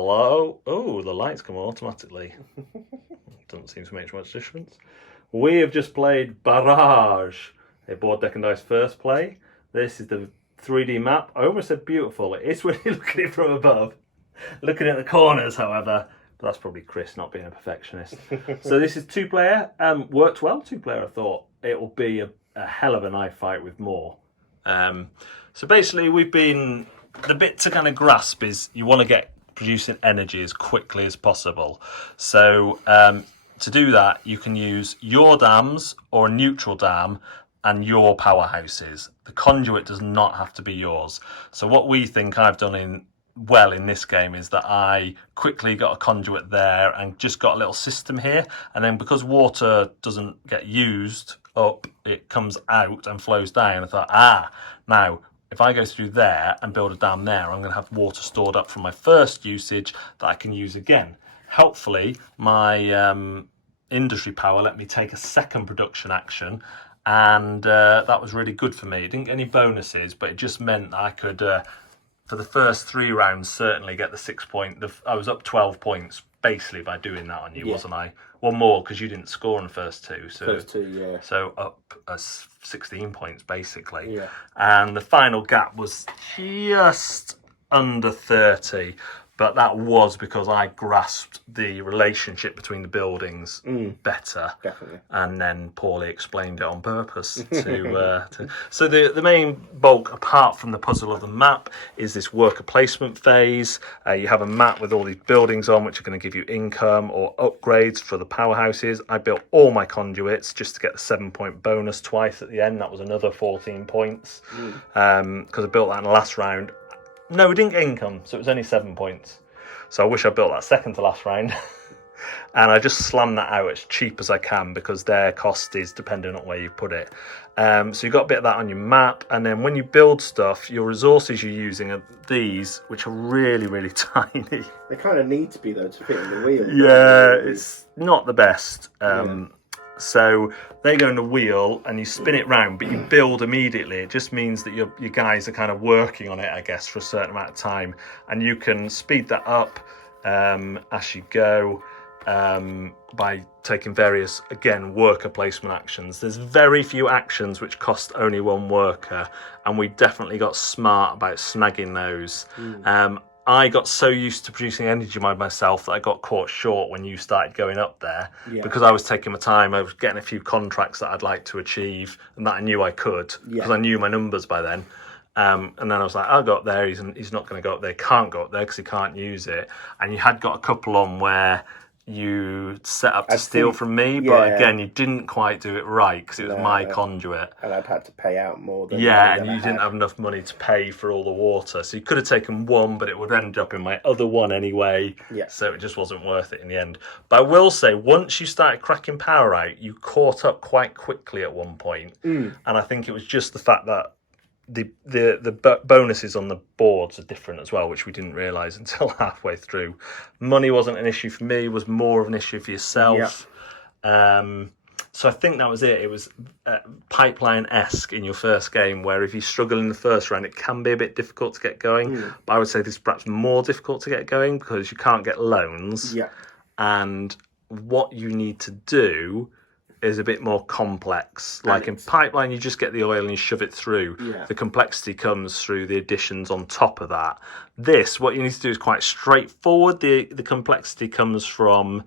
Hello. Oh, the lights come on automatically. Doesn't seem to make much difference. We have just played Barrage, a board deck and dice first play. This is the 3D map. I almost said beautiful. It is when you look at it from above. Looking at the corners, however, but that's probably Chris not being a perfectionist. So this is 2-player. Worked well, 2-player. I thought it will be a hell of a knife fight with more. So basically, the bit to kind of grasp is you want to get producing energy as quickly as possible. So to do that, you can use your dams or a neutral dam and your powerhouses. The conduit does not have to be yours. So what we think I've done in this game is that I quickly got a conduit there and just got a little system here, and then because water doesn't get used up, it comes out and flows down. I thought, now if I go through there and build a dam there, I'm going to have water stored up from my first usage that I can use again. Helpfully, my industry power let me take a second production action, and that was really good for me. It didn't get any bonuses, but it just meant that I could for the first 3 rounds, certainly get the 6 point. I was up 12 points basically by doing that on you, wasn't I? One more because you didn't score on the first 2. So first 2, yeah. So up 16 points basically. Yeah. And the final gap was just under 30. But that was because I grasped the relationship between the buildings better, definitely, and then poorly explained it on purpose. So the main bulk, apart from the puzzle of the map, is this worker placement phase. You have a map with all these buildings on, which are going to give you income or upgrades for the powerhouses. I built all my conduits just to get the 7-point bonus twice at the end. That was another 14 points because I built that in the last round. No, we didn't get income, so it was only 7 points. So I wish I built that second to last round. And I just slammed that out as cheap as I can because their cost is dependent on where you put it. So you've got a bit of that on your map. And then when you build stuff, your resources you're using are these, which are really, really tiny. They kind of need to be, though, to fit in the wheel. Yeah, it's not the best. So they go in the wheel and you spin it round, but you build immediately. It just means that your guys are kind of working on it, I guess, for a certain amount of time. And you can speed that up as you go by taking various, again, worker placement actions. There's very few actions which cost only 1 worker, and we definitely got smart about snagging those. I got so used to producing energy by myself that I got caught short when you started going up there because I was taking my time. I was getting a few contracts that I'd like to achieve and that I knew I could because I knew my numbers by then. And then I was like, I'll go up there. He's not going to go up there. He can't go up there because he can't use it. And you had got a couple on where you set up to steal from me, but again, you didn't quite do it right because it was my conduit. And I'd had to pay out more than and you didn't have enough money to pay for all the water. So you could have taken 1, but it would end up in my other one anyway. So it just wasn't worth it in the end. But I will say, once you started cracking power out, you caught up quite quickly at one point. And I think it was just the fact that the bonuses on the boards are different as well, which we didn't realise until halfway through. Money wasn't an issue for me, was more of an issue for yourself. So I think that was it. It was pipeline-esque in your first game, where if you struggle in the first round, it can be a bit difficult to get going. But I would say this is perhaps more difficult to get going because you can't get loans. And what you need to do is a bit more complex. Like in pipeline, you just get the oil and you shove it through. The complexity comes through the additions on top of that. This, what you need to do is quite straightforward. The complexity comes from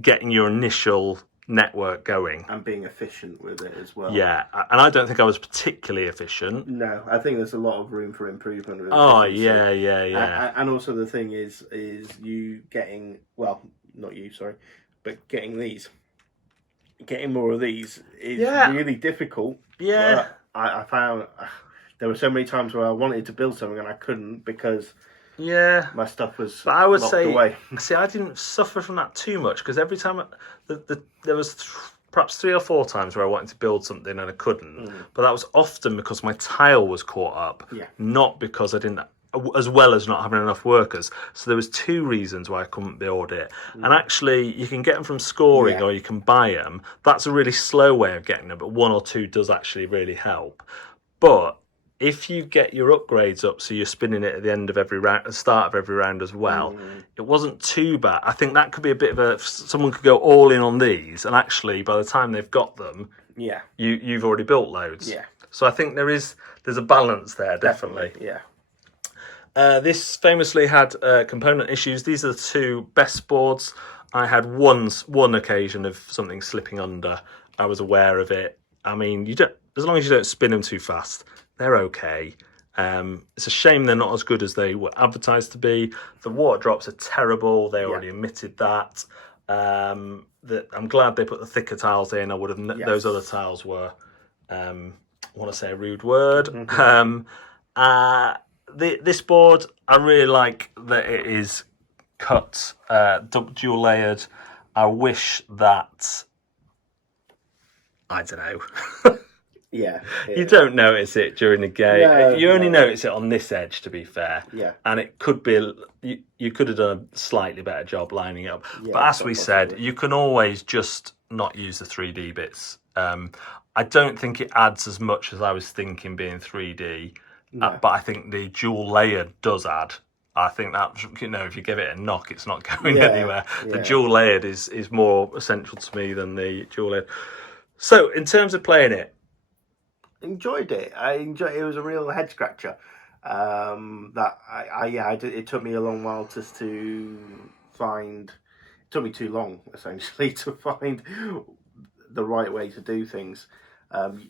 getting your initial network going. And being efficient with it as well. Yeah, and I don't think I was particularly efficient. No, I think there's a lot of room for improvement. With yeah. And also the thing is you getting, well, not you, sorry, but getting these. Getting more of these is really difficult. I found there were so many times where I wanted to build something and I couldn't because my stuff was but I would locked say, away. See, I didn't suffer from that too much because every time there was perhaps 3 or 4 times where I wanted to build something and I couldn't. But that was often because my tile was caught up, not because I didn't, as well as not having enough workers. So there was 2 reasons why I couldn't build it. And actually, you can get them from scoring or you can buy them. That's a really slow way of getting them, but 1 or 2 does actually really help. But if you get your upgrades up, so you're spinning it at the end of every round, at the start of every round as well, it wasn't too bad. I think that could be a bit of someone could go all in on these, and actually by the time they've got them, you've already built loads. Yeah. So I think there's a balance there, definitely. Yeah. This famously had component issues. These are the two best boards. I had one occasion of something slipping under. I was aware of it. I mean, as long as you don't spin them too fast, they're okay. It's a shame they're not as good as they were advertised to be. The water drops are terrible. They already admitted that. I'm glad they put the thicker tiles in. I would have those other tiles were. I want to say a rude word. This board, I really like that it is cut, dual layered. I wish that, I don't know. Yeah. You don't notice it during the game. No, you only notice it on this edge, to be fair. Yeah. And it could be, you could have done a slightly better job lining it up. Yeah, but as we said, you can always just not use the 3D bits. I don't think it adds as much as I was thinking being 3D. But I think the dual layer does add. I think that, if you give it a knock, it's not going anywhere. The dual layered is more essential to me than the dual layered. So, in terms of playing it, enjoyed it. It was a real head scratcher. It took me a long while just to find. It took me too long, essentially, to find the right way to do things.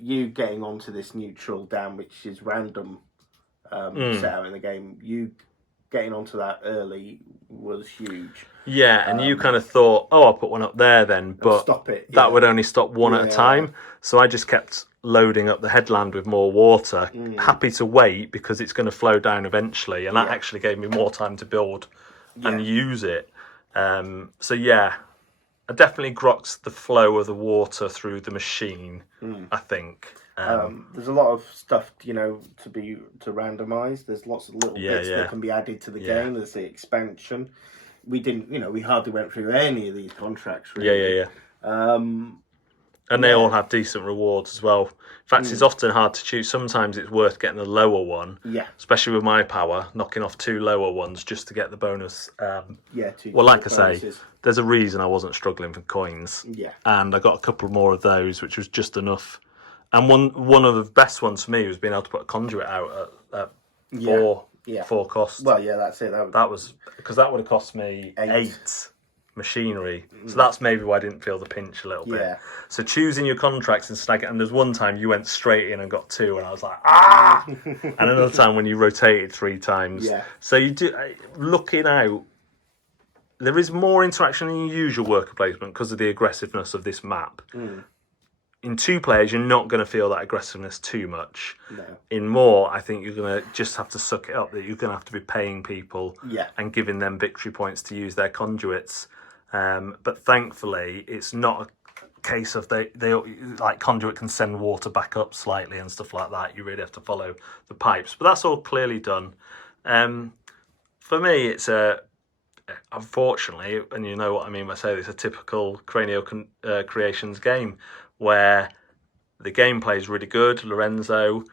You getting onto this neutral down, which is random set out in the game, you getting onto that early was huge. Yeah, and you kind of thought, I'll put one up there then, but stop it. That would only stop one at a time. So I just kept loading up the headland with more water, happy to wait because it's going to flow down eventually, and that actually gave me more time to build and use it. I definitely grokked the flow of the water through the machine, I think. There's a lot of stuff, to randomise. There's lots of little bits that can be added to the game. There's the expansion. We didn't, we hardly went through any of these contracts, really. And they all have decent rewards as well. In fact, it's often hard to choose. Sometimes it's worth getting the lower one. Yeah. Especially with my power, knocking off 2 lower ones just to get the bonus. Two like I bonuses. say, there's a reason I wasn't struggling for coins. Yeah. And I got a couple more of those, which was just enough. And one of the best ones for me was being able to put a conduit out at 4 cost. Well, that's it. That was because that would have cost me 8 machinery. So that's maybe why I didn't feel the pinch a little bit. Yeah. So choosing your contracts and snagging, and there's one time you went straight in and got 2, and I was like, ah! And another time when you rotated 3 times. Yeah. So you do looking out. There is more interaction than your usual worker placement because of the aggressiveness of this map. In 2 players, you're not going to feel that aggressiveness too much. No. In more, I think you're going to just have to suck it up that you're going to have to be paying people and giving them victory points to use their conduits. But thankfully, it's not a case of they like conduit can send water back up slightly and stuff like that. You really have to follow the pipes. But that's all clearly done. For me, it's unfortunately, and you know what I mean by saying it's a typical Cranio Creations game where the gameplay is really good. Lorenzo,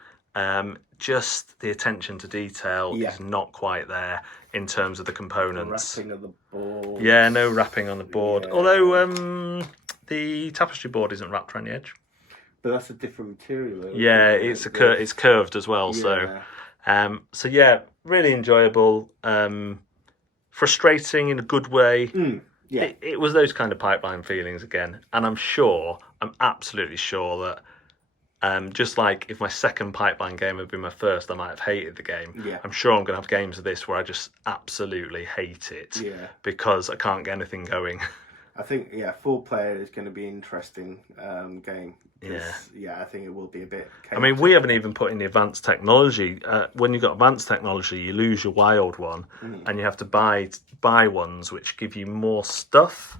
just the attention to detail is not quite there in terms of the components. The wrapping of the board. Yeah, no wrapping on the board. Although the tapestry board isn't wrapped around the edge. But that's a different material. It's it's curved as well. Yeah. So really enjoyable. Frustrating in a good way. It was those kind of pipeline feelings again, and I'm absolutely sure that just like if my second pipeline game had been my first, I might have hated the game. I'm sure I'm going to have games of this where I just absolutely hate it because I can't get anything going. I think 4-player is going to be an interesting game. I think it will be a bit chaotic. I mean, we haven't even put in the advanced technology. When you've got advanced technology, you lose your wild one, and you have to buy ones which give you more stuff.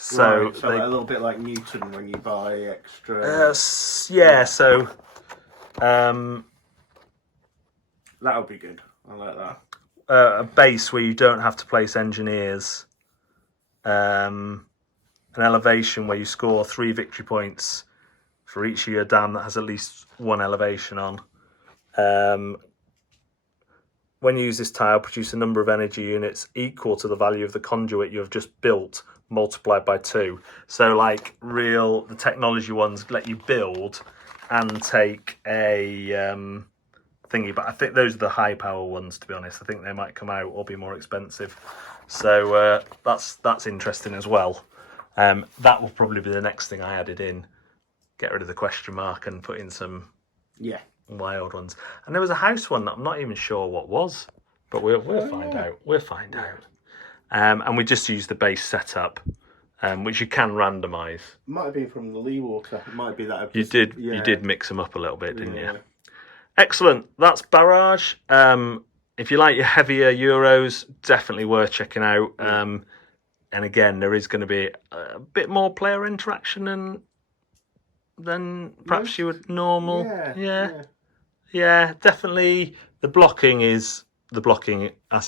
So a little bit like Newton when you buy extra. So that would be good. I like that. A base where you don't have to place engineers. An elevation where you score 3 victory points for each of your dam that has at least 1 elevation on. When you use this tile, produce a number of energy units equal to the value of the conduit you have just built, multiplied by 2. So, like, the technology ones let you build and take a thingy. But I think those are the high power ones, to be honest. I think they might come out or be more expensive. So that's interesting as well. That will probably be the next thing I added in. Get rid of the question mark and put in some wild ones. And there was a house one that I'm not even sure what was, but we'll find out. We'll find out. And we just use the base setup, which you can randomise. Might have been from the Lee Water. It might be that. You did mix them up a little bit, didn't you? Excellent. That's Barrage. If you like your heavier Euros, definitely worth checking out. And again, there is going to be a bit more player interaction than perhaps you would normal. Yeah, definitely. The blocking as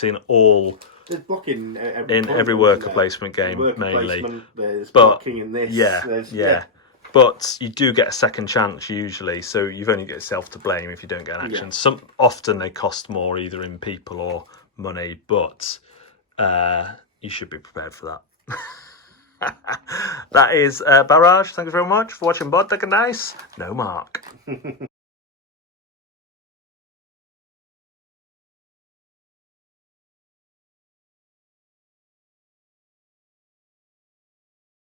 in all. There's blocking in every worker placement game, mainly. There's blocking in this. Yeah. But you do get a second chance usually, so you've only got yourself to blame if you don't get an action. Often they cost more, either in people or money, but you should be prepared for that. That is Barrage. Thank you very much for watching Bod Deck and Dice. No Mark.